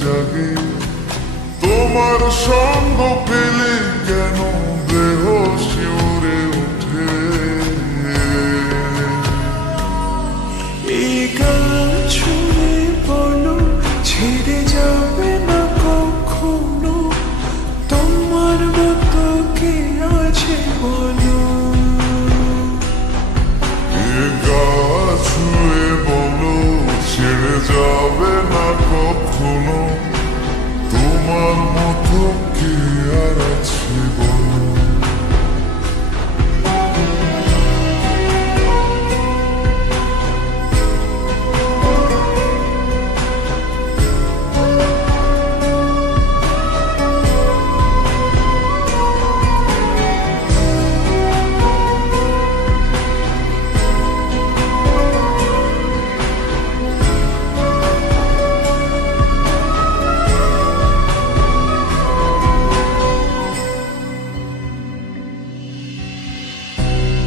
জাগে তোমার সঙ্গ পেলে কেন দেহ শিউরে ওঠে এই গান শুনে বলো ছেড়ে যাবে না কখনো তোমার মতো কে আছে বলো ছুঁয়ে বলো ছেড়ে যাবে না কখনো তোমার মতো কে আর আছে বলো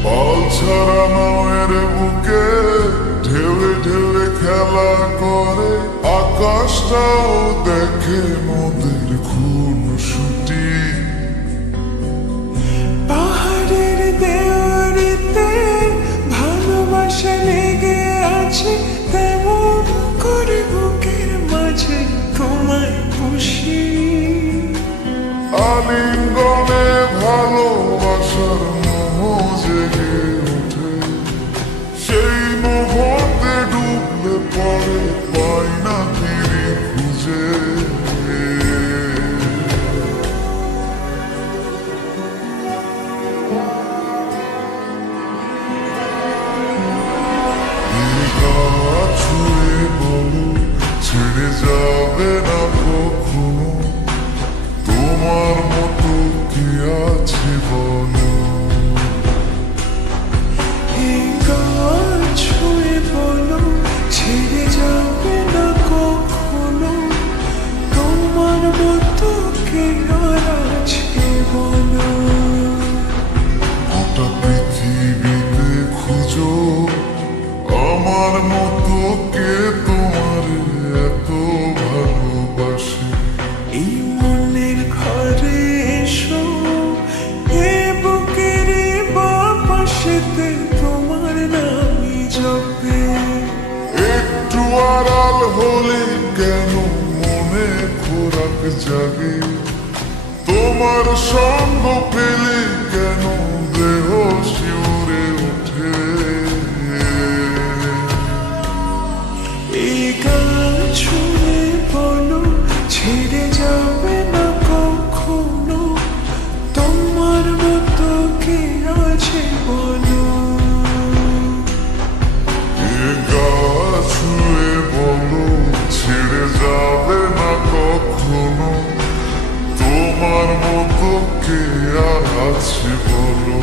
পাল ছাড়া নামের বুকে ঢেউে ঢেউে খেলা করে আকাশটাও দেখে মোদের খুনসুটি পাহাড়ের দেওয়ারিতে ভালোবাসা লেগে আছে তেমন করে বুকের মাঝে তোমায় খুশি আলিঙ্গনে ভালোবাসার জেগে ওঠে সেই মুহূর্তে ডুবলে পরে পাই না ফিরে খুঁজে ছুঁয়ে বলো ছেড়ে যাবে না কখনো তোমার মতো কি আছে বলো ছুঁয়ে বলো ছেড়ে যাবে না কখনো তোমার মতো কে আর আছে বলো গোটা পৃথিবীতে খুঁজো আমার মতো কে তোমার এত ভালোবাসে এই মনের ঘরে এসো এ বুকের বাপাশেতে তোমার নামই জপে একটু আড়াল হলে কেন মনে খোরাক জাগে তোমার সঙ্গ পেলে কেন দেহ শিউরে ওঠে এই গান শুনে বলো ছেড়ে যাবে না কখনো তোমার মতো কে আছে বলো ছুঁয়ে বলো ছেড়ে যাবে না কখনো তোমার মতো কে আর আছে বলো।